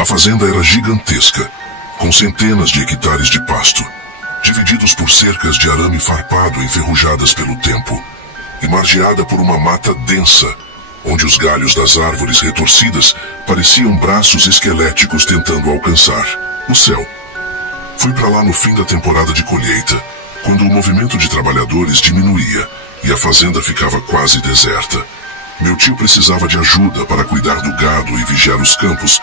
A fazenda era gigantesca, com centenas de hectares de pasto, divididos por cercas de arame farpado enferrujadas pelo tempo, e margeada por uma mata densa, onde os galhos das árvores retorcidas pareciam braços esqueléticos tentando alcançar o céu. Fui para lá no fim da temporada de colheita, quando o movimento de trabalhadores diminuía e a fazenda ficava quase deserta. Meu tio precisava de ajuda para cuidar do gado e vigiar os campos,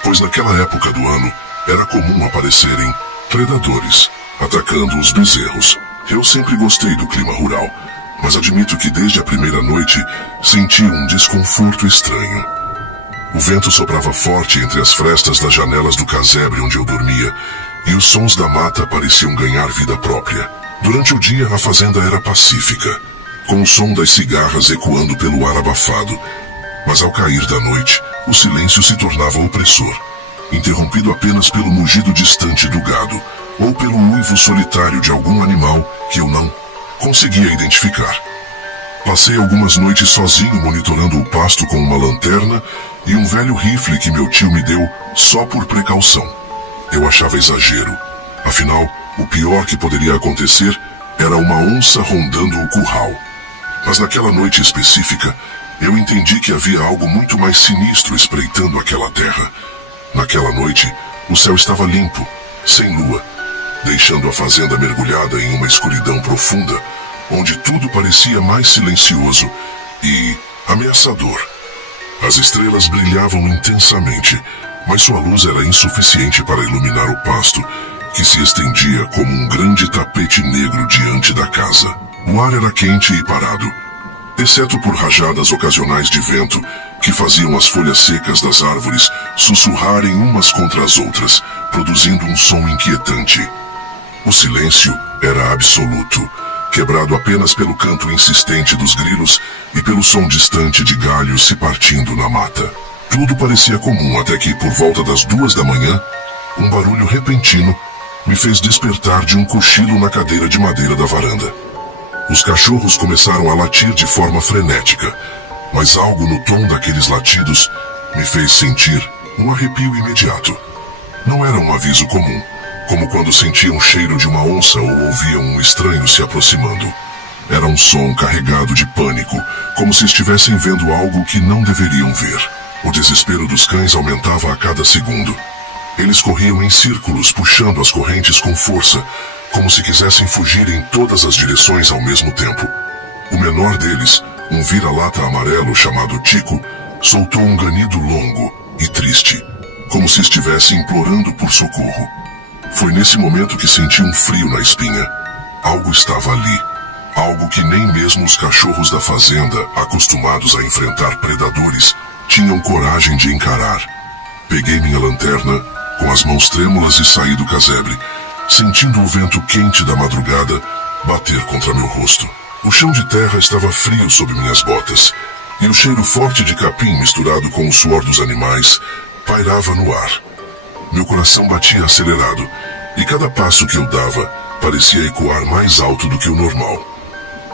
pois naquela época do ano era comum aparecerem predadores, atacando os bezerros. Eu sempre gostei do clima rural, mas admito que desde a primeira noite senti um desconforto estranho. O vento soprava forte entre as frestas das janelas do casebre onde eu dormia, e os sons da mata pareciam ganhar vida própria. Durante o dia a fazenda era pacífica, com o som das cigarras ecoando pelo ar abafado, mas ao cair da noite, o silêncio se tornava opressor, interrompido apenas pelo mugido distante do gado, ou pelo uivo solitário de algum animal que eu não conseguia identificar. Passei algumas noites sozinho monitorando o pasto com uma lanterna e um velho rifle que meu tio me deu só por precaução. Eu achava exagero. Afinal, o pior que poderia acontecer era uma onça rondando o curral. Mas naquela noite específica, eu entendi que havia algo muito mais sinistro espreitando aquela terra. Naquela noite, o céu estava limpo, sem lua, deixando a fazenda mergulhada em uma escuridão profunda, onde tudo parecia mais silencioso e ameaçador. As estrelas brilhavam intensamente, mas sua luz era insuficiente para iluminar o pasto, que se estendia como um grande tapete negro diante da casa. O ar era quente e parado, exceto por rajadas ocasionais de vento que faziam as folhas secas das árvores sussurrarem umas contra as outras, produzindo um som inquietante. O silêncio era absoluto, quebrado apenas pelo canto insistente dos grilos e pelo som distante de galhos se partindo na mata. Tudo parecia comum até que, por volta das 2 da manhã, um barulho repentino me fez despertar de um cochilo na cadeira de madeira da varanda. Os cachorros começaram a latir de forma frenética, mas algo no tom daqueles latidos me fez sentir um arrepio imediato. Não era um aviso comum, como quando sentiam o cheiro de uma onça ou ouviam um estranho se aproximando. Era um som carregado de pânico, como se estivessem vendo algo que não deveriam ver. O desespero dos cães aumentava a cada segundo. Eles corriam em círculos, puxando as correntes com força, como se quisessem fugir em todas as direções ao mesmo tempo. O menor deles, um vira-lata amarelo chamado Tico, soltou um ganido longo e triste, como se estivesse implorando por socorro. Foi nesse momento que senti um frio na espinha. Algo estava ali. Algo que nem mesmo os cachorros da fazenda, acostumados a enfrentar predadores, tinham coragem de encarar. Peguei minha lanterna, com as mãos trêmulas, e saí do casebre, sentindo o vento quente da madrugada bater contra meu rosto. O chão de terra estava frio sob minhas botas, e o cheiro forte de capim misturado com o suor dos animais pairava no ar. Meu coração batia acelerado, e cada passo que eu dava parecia ecoar mais alto do que o normal.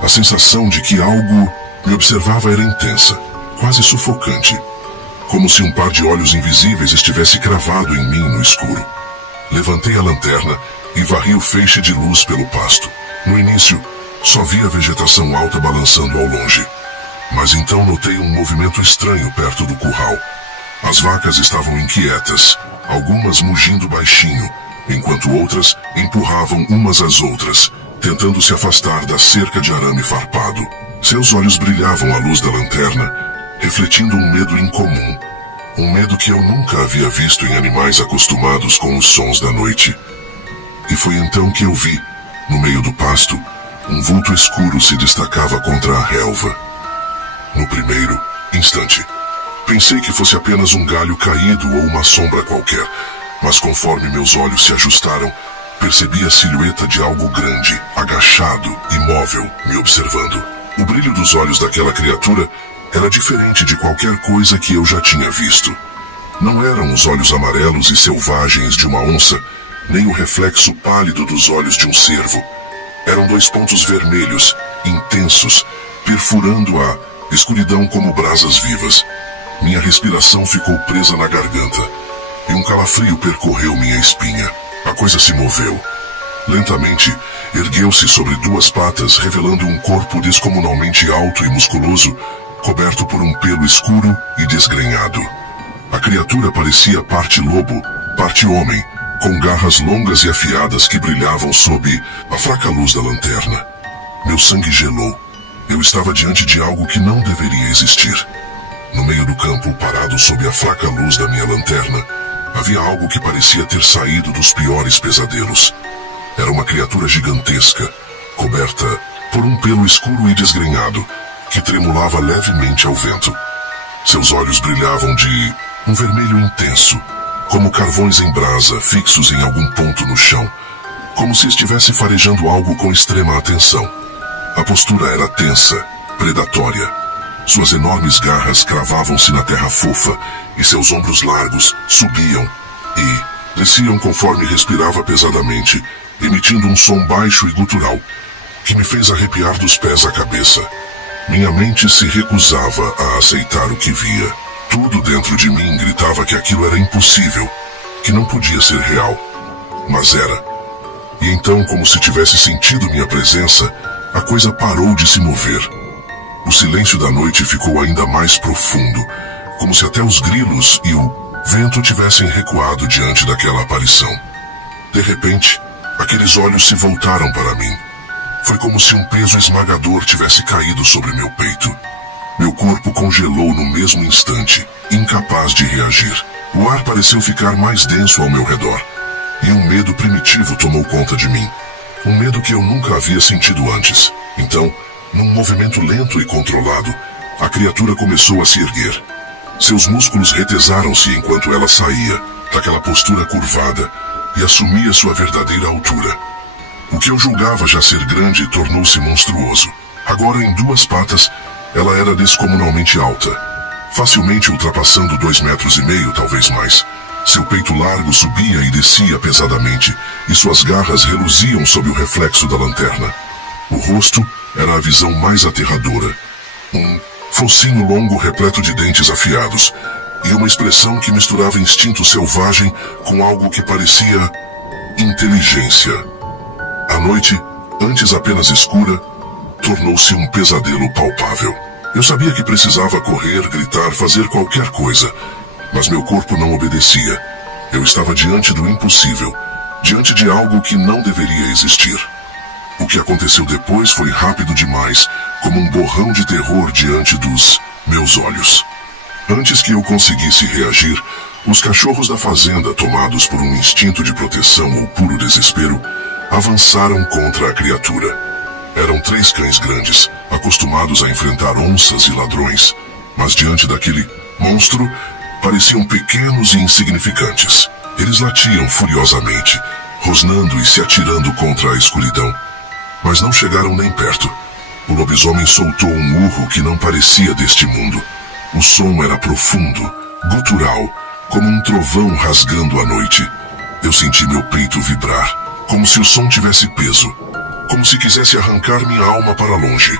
A sensação de que algo me observava era intensa, quase sufocante, como se um par de olhos invisíveis estivesse cravado em mim no escuro. Levantei a lanterna e varri o feixe de luz pelo pasto. No início, só via a vegetação alta balançando ao longe, mas então notei um movimento estranho perto do curral. As vacas estavam inquietas, algumas mugindo baixinho, enquanto outras empurravam umas às outras, tentando se afastar da cerca de arame farpado. Seus olhos brilhavam à luz da lanterna, refletindo um medo incomum, um medo que eu nunca havia visto em animais acostumados com os sons da noite. E foi então que eu vi, no meio do pasto, um vulto escuro se destacava contra a relva. No primeiro instante, pensei que fosse apenas um galho caído ou uma sombra qualquer, mas conforme meus olhos se ajustaram, percebi a silhueta de algo grande, agachado, imóvel, me observando. O brilho dos olhos daquela criatura era diferente de qualquer coisa que eu já tinha visto. Não eram os olhos amarelos e selvagens de uma onça, nem o reflexo pálido dos olhos de um cervo. Eram 2 pontos vermelhos, intensos, perfurando a escuridão como brasas vivas. Minha respiração ficou presa na garganta, e um calafrio percorreu minha espinha. A coisa se moveu. Lentamente, ergueu-se sobre duas patas, revelando um corpo descomunalmente alto e musculoso, coberto por um pelo escuro e desgrenhado. A criatura parecia parte lobo, parte homem, com garras longas e afiadas que brilhavam sob a fraca luz da lanterna. Meu sangue gelou. Eu estava diante de algo que não deveria existir. No meio do campo, parado sob a fraca luz da minha lanterna, havia algo que parecia ter saído dos piores pesadelos. Era uma criatura gigantesca, coberta por um pelo escuro e desgrenhado, que tremulava levemente ao vento. Seus olhos brilhavam de um vermelho intenso, como carvões em brasa fixos em algum ponto no chão, como se estivesse farejando algo com extrema atenção. A postura era tensa, predatória. Suas enormes garras cravavam-se na terra fofa e seus ombros largos subiam e desciam conforme respirava pesadamente, emitindo um som baixo e gutural, que me fez arrepiar dos pés à cabeça. Minha mente se recusava a aceitar o que via. Tudo dentro de mim gritava que aquilo era impossível, que não podia ser real. Mas era. E então, como se tivesse sentido minha presença, a coisa parou de se mover. O silêncio da noite ficou ainda mais profundo, como se até os grilos e o vento tivessem recuado diante daquela aparição. De repente, aqueles olhos se voltaram para mim. Foi como se um peso esmagador tivesse caído sobre meu peito. Meu corpo congelou no mesmo instante, incapaz de reagir. O ar pareceu ficar mais denso ao meu redor, e um medo primitivo tomou conta de mim. Um medo que eu nunca havia sentido antes. Então, num movimento lento e controlado, a criatura começou a se erguer. Seus músculos retesaram-se enquanto ela saía daquela postura curvada e assumia sua verdadeira altura. O que eu julgava já ser grande tornou-se monstruoso. Agora, em duas patas, ela era descomunalmente alta, facilmente ultrapassando 2,5 metros, talvez mais. Seu peito largo subia e descia pesadamente, e suas garras reluziam sob o reflexo da lanterna. O rosto era a visão mais aterradora. Um focinho longo repleto de dentes afiados, e uma expressão que misturava instinto selvagem com algo que parecia inteligência. A noite, antes apenas escura, tornou-se um pesadelo palpável. Eu sabia que precisava correr, gritar, fazer qualquer coisa, mas meu corpo não obedecia. Eu estava diante do impossível, diante de algo que não deveria existir. O que aconteceu depois foi rápido demais, como um borrão de terror diante dos meus olhos. Antes que eu conseguisse reagir, os cachorros da fazenda, tomados por um instinto de proteção ou puro desespero, avançaram contra a criatura. Eram 3 cães grandes, acostumados a enfrentar onças e ladrões, mas diante daquele monstro, pareciam pequenos e insignificantes. Eles latiam furiosamente, rosnando e se atirando contra a escuridão. Mas não chegaram nem perto. O lobisomem soltou um urro que não parecia deste mundo. O som era profundo, gutural, como um trovão rasgando a noite. Eu senti meu peito vibrar, como se o som tivesse peso, como se quisesse arrancar minha alma para longe.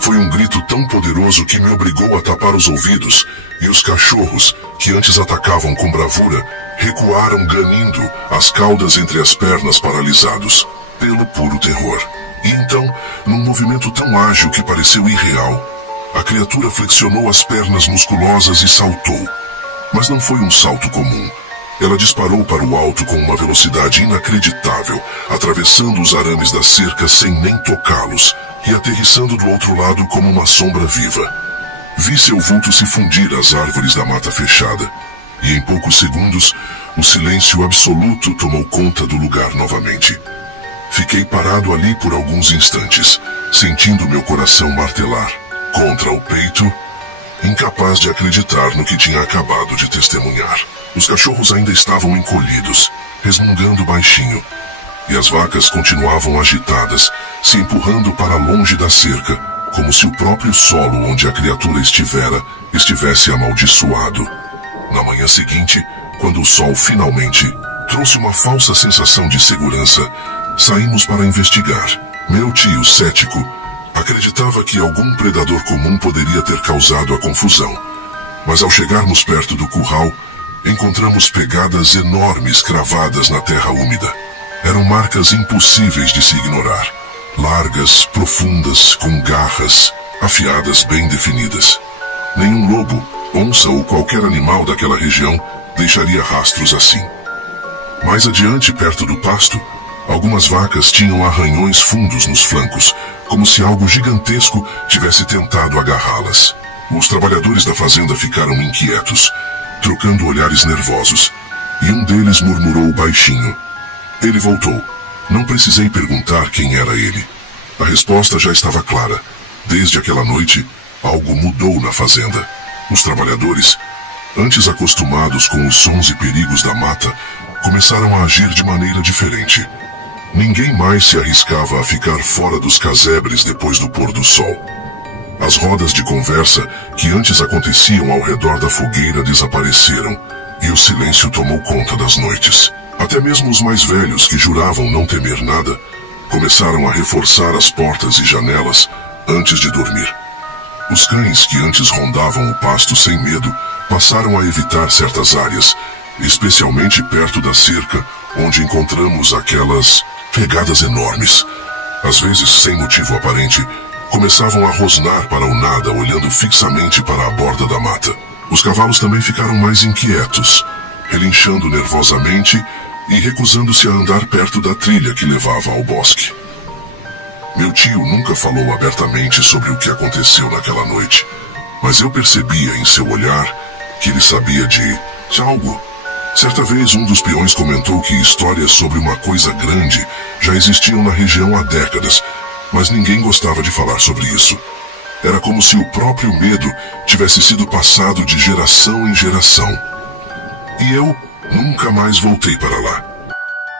Foi um grito tão poderoso que me obrigou a tapar os ouvidos, e os cachorros, que antes atacavam com bravura, recuaram ganindo, as caudas entre as pernas paralisados, pelo puro terror. E então, num movimento tão ágil que pareceu irreal, a criatura flexionou as pernas musculosas e saltou. Mas não foi um salto comum. Ela disparou para o alto com uma velocidade inacreditável, atravessando os arames da cerca sem nem tocá-los e aterrissando do outro lado como uma sombra viva. Vi seu vulto se fundir às árvores da mata fechada, e em poucos segundos, o silêncio absoluto tomou conta do lugar novamente. Fiquei parado ali por alguns instantes, sentindo meu coração martelar contra o peito, incapaz de acreditar no que tinha acabado de testemunhar. Os cachorros ainda estavam encolhidos, resmungando baixinho, e as vacas continuavam agitadas, se empurrando para longe da cerca, como se o próprio solo onde a criatura estivesse amaldiçoado. Na manhã seguinte, quando o sol finalmente trouxe uma falsa sensação de segurança, saímos para investigar. Meu tio, cético, acreditava que algum predador comum poderia ter causado a confusão, mas ao chegarmos perto do curral, encontramos pegadas enormes cravadas na terra úmida. Eram marcas impossíveis de se ignorar. Largas, profundas, com garras, afiadas bem definidas. Nenhum lobo, onça ou qualquer animal daquela região deixaria rastros assim. Mais adiante, perto do pasto, algumas vacas tinham arranhões fundos nos flancos, como se algo gigantesco tivesse tentado agarrá-las. Os trabalhadores da fazenda ficaram inquietos, trocando olhares nervosos, e um deles murmurou baixinho. Ele voltou. Não precisei perguntar quem era ele. A resposta já estava clara. Desde aquela noite, algo mudou na fazenda. Os trabalhadores, antes acostumados com os sons e perigos da mata, começaram a agir de maneira diferente. Ninguém mais se arriscava a ficar fora dos casebres depois do pôr do sol. As rodas de conversa que antes aconteciam ao redor da fogueira desapareceram e o silêncio tomou conta das noites. Até mesmo os mais velhos, que juravam não temer nada, começaram a reforçar as portas e janelas antes de dormir. Os cães, que antes rondavam o pasto sem medo, passaram a evitar certas áreas, especialmente perto da cerca, onde encontramos aquelas pegadas enormes. Às vezes, sem motivo aparente, começavam a rosnar para o nada, olhando fixamente para a borda da mata. Os cavalos também ficaram mais inquietos, relinchando nervosamente e recusando-se a andar perto da trilha que levava ao bosque. Meu tio nunca falou abertamente sobre o que aconteceu naquela noite, mas eu percebia em seu olhar que ele sabia de algo. Certa vez, um dos peões comentou que histórias sobre uma coisa grande já existiam na região há décadas, mas ninguém gostava de falar sobre isso. Era como se o próprio medo tivesse sido passado de geração em geração. E eu nunca mais voltei para lá.